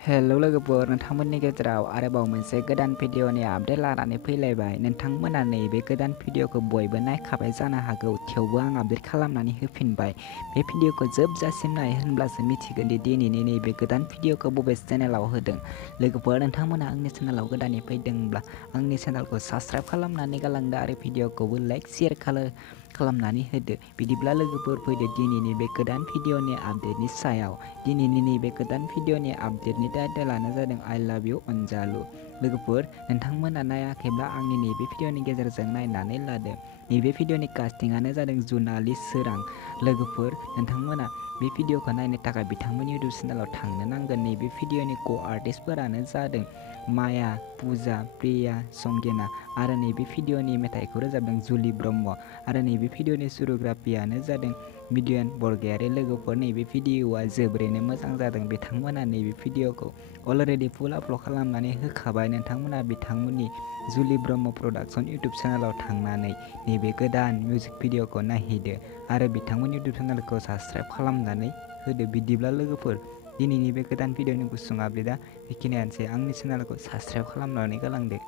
Hello लोगोफोर, नोंथांमोननि गेजेराव आरोबाव मोनसे गोदान भिडिअनि आपडेट लानानै फैलायबाय। नोंथांमोना नैबे गोदान भिडिअखौ बयबो नायखाबाय जानो हागौ, थेवबो आं आपडेट खालामनानै होफिनबाय। बे भिडिअखौ जोबजासिम नाय, होनब्लासो मिथिगोन दि दिनैनि नैबे गोदान भिडिअखौ बबे चेनेलाव होदों। लोगोफोर, नोंथांमोना आंनि चेनेलाव गोदानै फैदोंब्ला आंनि चेनेलखौ साबस्क्राइब खालामनानै गालांदो आरो भिडिअखौबो लाइक शेयार खालामनानै होदो। बिदिब्ला लोगोफोर, फैदो दिनैनि बे गोदान भिडिअनि आपडेटनि सायाव। दिनैनि नैबे गोदान भिडिअनि आपडेटनि टाइटेलानो जादों आइ लाभ इउ अनजालु। लोगोफोर, नोंथांमोना नायाखैब्ला आंनि नैबे भिडिअनि गेजेरजों नायनानै लादो। नैबे भिडिअनि कास्टिंआनो जादों जुनालि सोरां। लोगोफोर, नोंथांमोना बे भिडिअखौ नायनो थाखाय बिथांमोननि इउटुब चेनेलाव थांनो नांगोन। नैबे भिडिअनि आर्टिस्टफोरानो जादों माया, पुजा, प्रिया, संगिना आरो नैबे भिडिअनि मेथाइखौ रोजाबदों जुलि ब्रह्म आरो नैबे भिडिअनि सुरुग्राफियानो जादों बिदियन बरगयारि। लोगोफोर, नैबे भिडिअआ जोबोरैनो मोजां जादों। बिथांमोना नैबे भिडिअखौ अलरेडि फुल आपल'ड खालामनानै होखाबाय। नोंथांमोना बिथांमोननि जुलि ब्रह्म प्रडाक्सन इउटुब चेनेलाव थांनानै नैबे गोदान मिउजिक भिडिअखौ नायहैदो आरो बिथांमोननि इउटुब चेनेलखौ साबस्क्राइब खालामनानै होदो। बिदिब्ला लोगोफोर, दिनैनि बे गोदान भिडिअनि गुसुं आपडेटआ बेखिनियानोसै। आंनि चेनेलखौ साबस्क्राइब खालामनानै गालांदो।